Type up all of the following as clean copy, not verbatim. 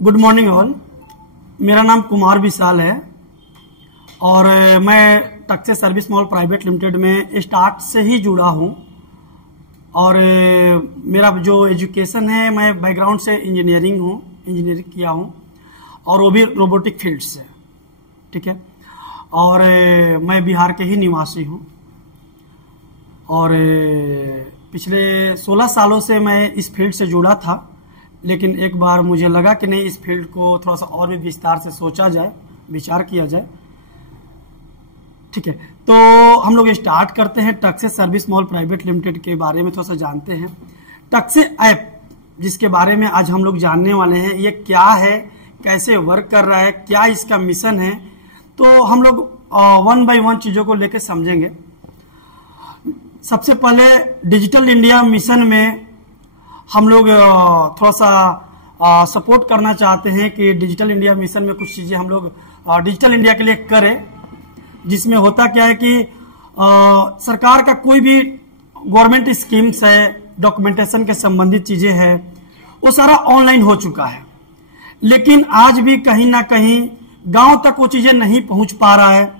Good morning all. मेरा नाम कुमार विशाल है और मैं टक्से सर्विस मॉल प्राइवेट लिमिटेड में स्टार्ट से ही जुड़ा हूं। और मेरा जो एजुकेशन है, मैं बैकग्राउंड से इंजीनियरिंग किया हूं और वो भी रोबोटिक फील्ड से। ठीक है। और मैं बिहार के ही निवासी हूं और पिछले 16 सालों से मैं इस फील्ड से जुड़ा था, लेकिन एक बार मुझे लगा कि नहीं, इस फील्ड को थोड़ा सा और भी विस्तार से सोचा जाए, विचार किया जाए। ठीक है, तो हम लोग स्टार्ट करते हैं। टक्से सर्विस मॉल प्राइवेट लिमिटेड के बारे में थोड़ा सा जानते हैं। टक्से ऐप, जिसके बारे में आज हम लोग जानने वाले हैं, ये क्या है, कैसे वर्क कर रहा है, क्या इसका मिशन है, तो हम लोग वन बाय वन चीजों को लेकर समझेंगे। सबसे पहले डिजिटल इंडिया मिशन में हम लोग थोड़ा सा सपोर्ट करना चाहते हैं कि डिजिटल इंडिया मिशन में कुछ चीजें हम लोग डिजिटल इंडिया के लिए करें, जिसमें होता क्या है कि सरकार का कोई भी गवर्नमेंट स्कीम्स है, डॉक्यूमेंटेशन के संबंधित चीजें हैं, वो सारा ऑनलाइन हो चुका है। लेकिन आज भी कहीं ना कहीं गांव तक वो चीजें नहीं पहुंच पा रहा है,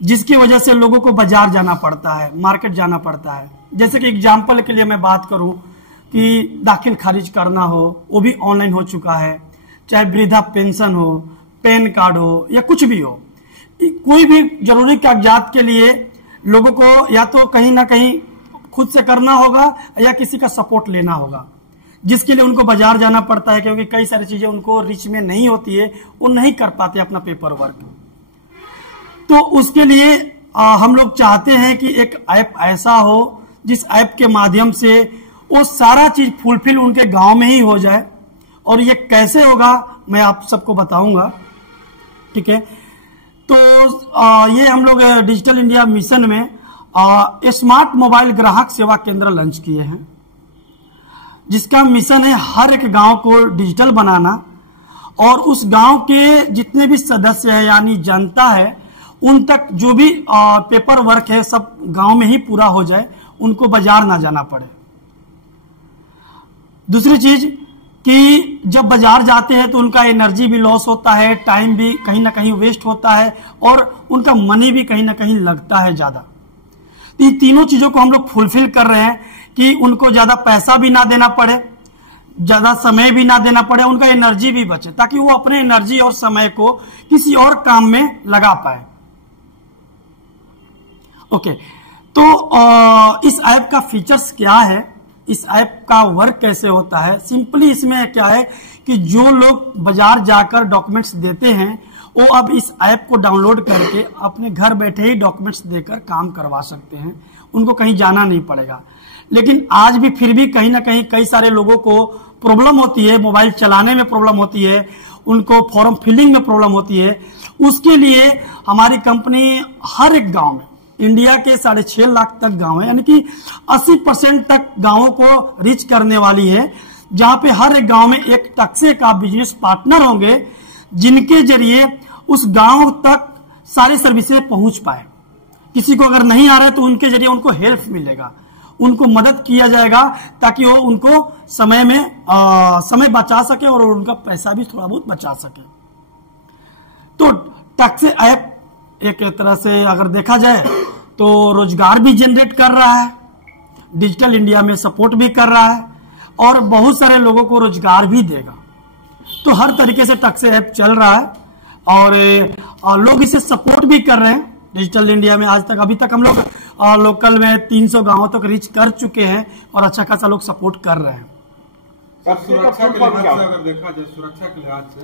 जिसकी वजह से लोगों को बाजार जाना पड़ता है, मार्केट जाना पड़ता है। जैसे कि एग्जाम्पल के लिए मैं बात करूं कि दाखिल खारिज करना हो, वो भी ऑनलाइन हो चुका है। चाहे वृद्धा पेंशन हो, पैन कार्ड हो, या कुछ भी हो, कोई भी जरूरी कागजात के लिए लोगों को या तो कहीं ना कहीं खुद से करना होगा या किसी का सपोर्ट लेना होगा, जिसके लिए उनको बाजार जाना पड़ता है, क्योंकि कई सारी चीजें उनको रीच में नहीं होती है, वो नहीं कर पाते अपना पेपर वर्क। तो उसके लिए हम लोग चाहते हैं कि एक ऐप ऐसा हो जिस ऐप के माध्यम से वो सारा चीज फुलफिल उनके गांव में ही हो जाए। और ये कैसे होगा मैं आप सबको बताऊंगा। ठीक है, तो ये हम लोग डिजिटल इंडिया मिशन में स्मार्ट मोबाइल ग्राहक सेवा केंद्र लॉन्च किए हैं, जिसका मिशन है हर एक गांव को डिजिटल बनाना और उस गांव के जितने भी सदस्य हैं यानी जनता है, उन तक जो भी पेपर वर्क है सब गांव में ही पूरा हो जाए, उनको बाजार ना जाना पड़े। दूसरी चीज कि जब बाजार जाते हैं तो उनका एनर्जी भी लॉस होता है, टाइम भी कहीं ना कहीं वेस्ट होता है और उनका मनी भी कहीं ना कहीं लगता है ज्यादा। तो इन तीनों चीजों को हम लोग फुलफिल कर रहे हैं कि उनको ज्यादा पैसा भी ना देना पड़े, ज्यादा समय भी ना देना पड़े, उनका एनर्जी भी बचे, ताकि वो अपने एनर्जी और समय को किसी और काम में लगा पाए। ओके, तो इस ऐप का फीचर्स क्या है, इस ऐप का वर्क कैसे होता है। सिंपली इसमें क्या है कि जो लोग बाजार जाकर डॉक्यूमेंट्स देते हैं, वो अब इस ऐप को डाउनलोड करके अपने घर बैठे ही डॉक्यूमेंट्स देकर काम करवा सकते हैं, उनको कहीं जाना नहीं पड़ेगा। लेकिन आज भी फिर भी कहीं ना कहीं कई सारे लोगों को प्रॉब्लम होती है, मोबाइल चलाने में प्रॉब्लम होती है, उनको फॉर्म फिलिंग में प्रॉब्लम होती है। उसके लिए हमारी कंपनी हर एक गांव में, इंडिया के 6.5 लाख तक गांव है, यानी कि 80% तक गांवों को रीच करने वाली है, जहां पे हर एक गांव में एक टक्से का बिजनेस पार्टनर होंगे, जिनके जरिए उस गांव तक सारी सर्विसेज पहुंच पाए। किसी को अगर नहीं आ रहा है तो उनके जरिए उनको हेल्प मिलेगा, उनको मदद किया जाएगा, ताकि वो उनको समय में समय बचा सके और उनका पैसा भी थोड़ा बहुत बचा सके। तो टक्से ऐप एक तरह से अगर देखा जाए तो रोजगार भी जनरेट कर रहा है, डिजिटल इंडिया में सपोर्ट भी कर रहा है और बहुत सारे लोगों को रोजगार भी देगा। तो हर तरीके से टक्से ऐप चल रहा है और लोग इसे सपोर्ट भी कर रहे हैं। डिजिटल इंडिया में आज तक अभी तक हम लोग लोकल में 300 गांवों तक रीच कर चुके हैं और अच्छा खासा लोग सपोर्ट कर रहे हैं। सुरक्षा के लिहाज से अगर देखा जाए, सुरक्षा के लिहाज से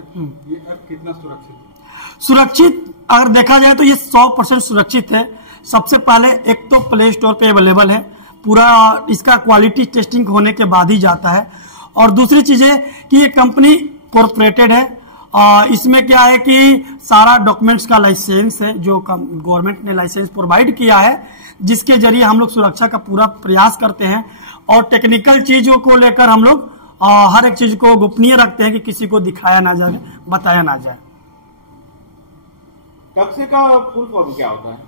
ये ऐप कितना सुरक्षित है? सुरक्षित अगर देखा जाए तो ये 100% सुरक्षित है। सबसे पहले एक तो प्ले स्टोर पे अवेलेबल है, पूरा इसका क्वालिटी टेस्टिंग होने के बाद ही जाता है। और दूसरी चीज है कि ये कंपनी कॉर्पोरेटेड है, इसमें क्या है कि सारा डॉक्यूमेंट्स का लाइसेंस है, जो गवर्नमेंट ने लाइसेंस प्रोवाइड किया है, जिसके जरिए हम लोग सुरक्षा का पूरा प्रयास करते हैं। और टेक्निकल चीजों को लेकर हम लोग हर एक चीज को गोपनीय रखते हैं कि किसी को दिखाया ना जाए, बताया ना जाए। टक्से का फुल फॉर्म क्या होता है?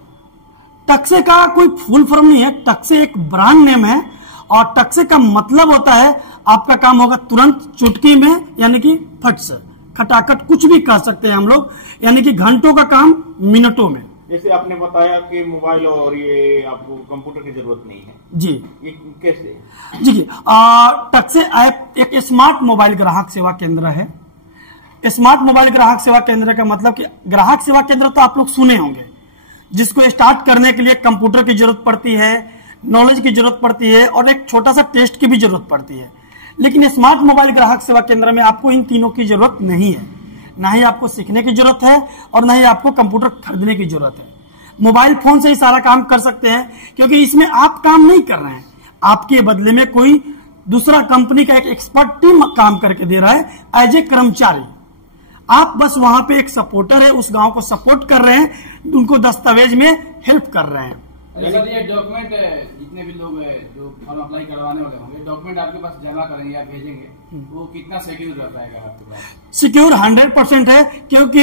टक्से का कोई फुल फॉर्म नहीं है, टक्से एक ब्रांड नेम है और टक्से का मतलब होता है आपका काम होगा तुरंत चुटकी में, यानी कि फट से खटाखट कुछ भी कर सकते हैं हम लोग, यानी कि घंटों का काम मिनटों में। जैसे आपने बताया कि मोबाइल और ये आपको कंप्यूटर की जरूरत नहीं है जी, ये कैसे? जी टक्से ऐप एक स्मार्ट मोबाइल ग्राहक सेवा केंद्र है। स्मार्ट मोबाइल ग्राहक सेवा केंद्र का मतलब कि ग्राहक सेवा केंद्र तो आप लोग सुने होंगे, जिसको स्टार्ट करने के लिए कंप्यूटर की जरूरत पड़ती है, नॉलेज की जरूरत पड़ती है और एक छोटा सा टेस्ट की भी जरूरत पड़ती है। लेकिन स्मार्ट मोबाइल ग्राहक सेवा केंद्र में आपको इन तीनों की जरूरत नहीं है। ना ही आपको सीखने की जरूरत है और ना ही आपको कंप्यूटर खरीदने की जरूरत है। मोबाइल फोन से ही सारा काम कर सकते हैं, क्योंकि इसमें आप काम नहीं कर रहे हैं, आपके बदले में कोई दूसरा कंपनी का एक एक्सपर्ट टीम काम करके दे रहा है एज ए कर्मचारी। आप बस वहां पे एक सपोर्टर है, उस गांव को सपोर्ट कर रहे हैं, उनको दस्तावेज में हेल्प कर रहे हैं। सर ये डॉक्यूमेंट जितने भी लोग जो फॉर्म अप्लाई करवाने वाले होंगे, डॉक्यूमेंट आपके पास जमा करेंगे या भेजेंगे, वो कितना सिक्योर रहता है आपके पास? सिक्योर 100% है, क्योंकि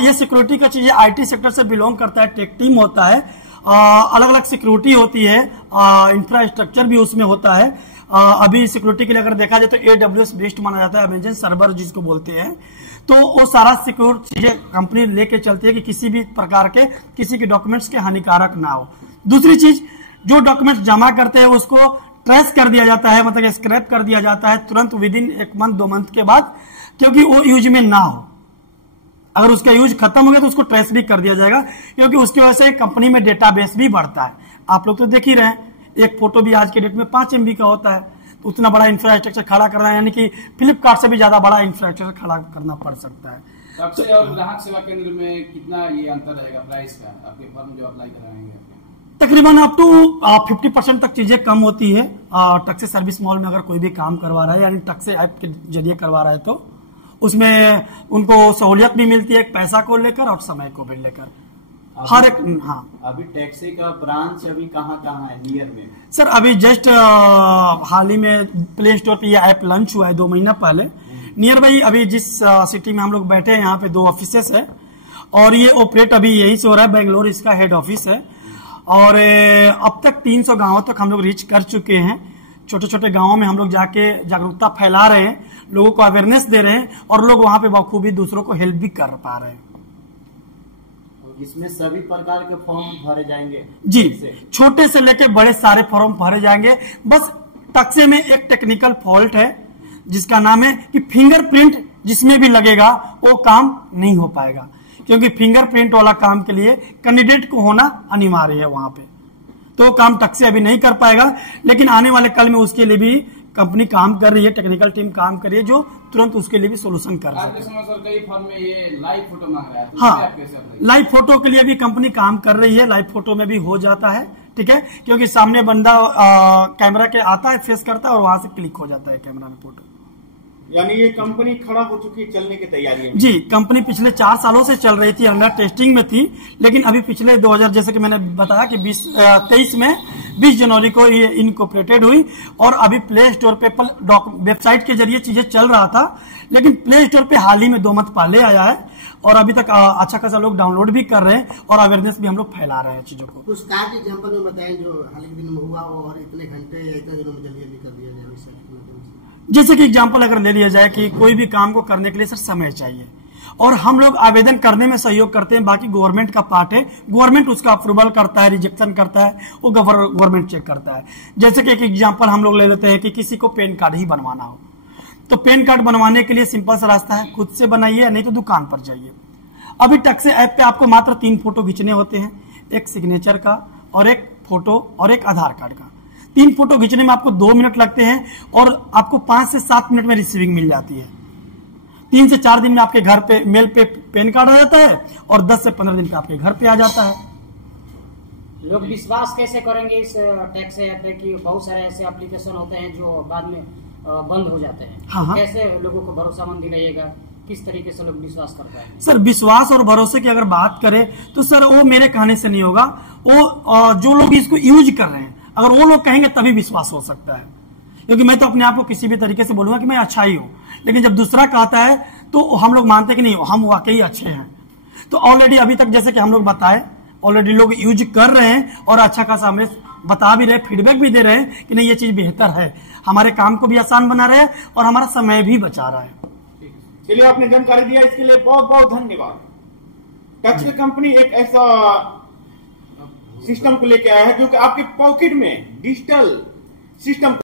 ये सिक्योरिटी का चीज IT सेक्टर से बिलोंग करता है, टेक टीम होता है, अलग अलग सिक्योरिटी होती है, इंफ्रास्ट्रक्चर भी उसमें होता है। अभी सिक्योरिटी के लिए अगर देखा जाए तो AWS बेस्ड माना जाता है, अमेजन सर्वर जिसको बोलते हैं। तो वो सारा सिक्योर चीजें कंपनी लेके चलती है कि किसी भी प्रकार के किसी के डॉक्यूमेंट्स के हानिकारक ना हो। दूसरी चीज, जो डॉक्यूमेंट्स जमा करते हैं उसको ट्रेस कर दिया जाता है, मतलब स्क्रैप कर दिया जाता है तुरंत, विद इन 1 मंथ 2 मंथ के बाद, क्योंकि वो यूज में ना हो। अगर उसका यूज खत्म हो गया तो उसको ट्रेस भी कर दिया जाएगा, क्योंकि उसकी वजह से कंपनी में डेटाबेस भी बढ़ता है। आप लोग तो देख ही रहे हैं, एक फोटो भी आज के डेट में 5 MB का होता है, तो उतना बड़ा इंफ्रास्ट्रक्चर खड़ा करना है, यानी कि फ्लिपकार्ट से भी ज्यादा बड़ा इंफ्रास्ट्रक्चर खड़ा करना पड़ सकता है। सबसे और ग्राहक सेवा केंद्र में कितना ये अंतर रहेगा प्राइस का, आपके फर्म जो अप्लाई कराएंगे? तकरीबन अप टू 50% तक चीजें कम होती है। टक्से सर्विस मॉल में अगर कोई भी काम करवा रहा है, यानी टक्से ऐप के जरिए करवा रहा है, तो उसमें उनको सहूलियत भी मिलती है, पैसा को लेकर और समय को भी लेकर हर एक। हाँ, अभी टैक्सी का ब्रांच अभी कहाँ है नियर में? सर अभी जस्ट हाल ही में प्ले स्टोर पे ये ऐप लॉन्च हुआ है 2 महीना पहले। नियर बाई अभी जिस सिटी में हम लोग बैठे हैं, यहाँ पे 2 ऑफिसेस है और ये ऑपरेट अभी यही से हो रहा है। बेंगलोर इसका हेड ऑफिस है और अब तक 300 गांवों तक हम लोग रीच कर चुके हैं। छोटे छोटे गांवों में हम लोग जाके जागरूकता फैला रहे हैं, लोगों को अवेयरनेस दे रहे हैं और लोग वहां पे बखूबी दूसरों को हेल्प भी कर पा रहे हैं। इसमें सभी प्रकार के फॉर्म भरे जाएंगे? जी, छोटे से लेके बड़े सारे फॉर्म भरे जाएंगे। बस टक्से में एक टेक्निकल फॉल्ट है जिसका नाम है कि फिंगरप्रिंट जिसमें भी लगेगा वो काम नहीं हो पाएगा, क्योंकि फिंगरप्रिंट वाला काम के लिए कैंडिडेट को होना अनिवार्य है वहां पे, तो काम टक्से अभी नहीं कर पाएगा। लेकिन आने वाले कल में उसके लिए भी कंपनी काम कर रही है, टेक्निकल टीम काम कर रही है, जो तुरंत उसके लिए भी सोल्यूशन कर रही है। कई फॉर्म में ये लाइव फोटो मांग रहा है, तो हाँ, लाइव फोटो के लिए भी कंपनी काम कर रही है, लाइव फोटो में भी हो जाता है, ठीक है, क्योंकि सामने बंदा कैमरा के आता है, फेस करता है और वहां से क्लिक हो जाता है कैमरा में फोटो। यानी ये कंपनी खड़ा हो चुकी है, चलने की तैयारी है? जी, कंपनी पिछले 4 सालों से चल रही थी, अंडर टेस्टिंग में थी, लेकिन अभी पिछले 2000 जैसे कि मैंने बताया कि 23 में 20 जनवरी को ये इनकॉर्पोरेटेड हुई और अभी प्ले स्टोर पे वेबसाइट के जरिए चीजें चल रहा था, लेकिन प्ले स्टोर पे हाल ही में 2 मंथ पहले आया है और अभी तक अच्छा खासा लोग डाउनलोड भी कर रहे हैं और अवेयरनेस भी हम लोग फैला रहे हैं चीजों को। कुछ कार्य एग्जाम्पल में बताएं जो हाल के दिन में हुआ हो और इतने घंटे या इतने दिनों में जल्दी कर दिया जाए। जैसे कि एग्जाम्पल अगर ले लिया जाए कि कोई भी काम को करने के लिए सर समय चाहिए और हम लोग आवेदन करने में सहयोग करते हैं, बाकी गवर्नमेंट का पार्ट है, गवर्नमेंट उसका अप्रूवल करता है, रिजेक्शन करता है, वो गवर्नमेंट चेक करता है। जैसे कि एक एग्जाम्पल हम लोग ले लेते हैं कि किसी को पैन कार्ड ही बनवाना हो, तो पैन कार्ड बनवाने के लिए सिंपल सा रास्ता है, खुद से बनाइए नहीं तो दुकान पर जाइए। अभी टक्से ऐप पे आपको मात्र 3 फोटो खींचने होते हैं, एक सिग्नेचर का और एक फोटो और एक आधार कार्ड का। 3 फोटो खींचने में आपको 2 मिनट लगते हैं और आपको 5 से 7 मिनट में रिसीविंग मिल जाती है। 3 से 4 दिन में आपके घर पे मेल पे पैन कार्ड आ जाता है और 10 से 15 दिन पे आपके घर पे आ जाता है। लोग विश्वास कैसे करेंगे इस टैक्स ऐप पे कि बहुत सारे ऐसे एप्लीकेशन होते हैं जो बाद में बंद हो जाते हैं? हाँ। कैसे लोगों को भरोसामंद दिलाइएगा, किस तरीके से लोग विश्वास करते हैं? सर विश्वास और भरोसे की अगर बात करें तो सर वो मेरे कहने से नहीं होगा, वो जो लोग इसको यूज कर रहे हैं अगर वो लोग कहेंगे तभी विश्वास हो सकता है, क्योंकि मैं तो अपने आप को किसी भी तरीके से बोलूंगा कि मैं अच्छा ही हूं, लेकिन जब दूसरा कहता है तो हम लोग मानते कि नहीं हम वाकई अच्छे हैं। तो ऑलरेडी अभी तक जैसे कि हम लोग बताए ऑलरेडी लोग यूज कर रहे हैं और अच्छा खासा हमें बता भी रहे, फीडबैक भी दे रहे हैं कि नहीं ये चीज बेहतर है, हमारे काम को भी आसान बना रहे हैं और हमारा समय भी बचा रहा है। चलिए, आपने जानकारी दिया, इसके लिए बहुत बहुत धन्यवाद। टैक्स कंपनी एक ऐसा सिस्टम को लेके आया है जो कि आपके पॉकेट में डिजिटल सिस्टम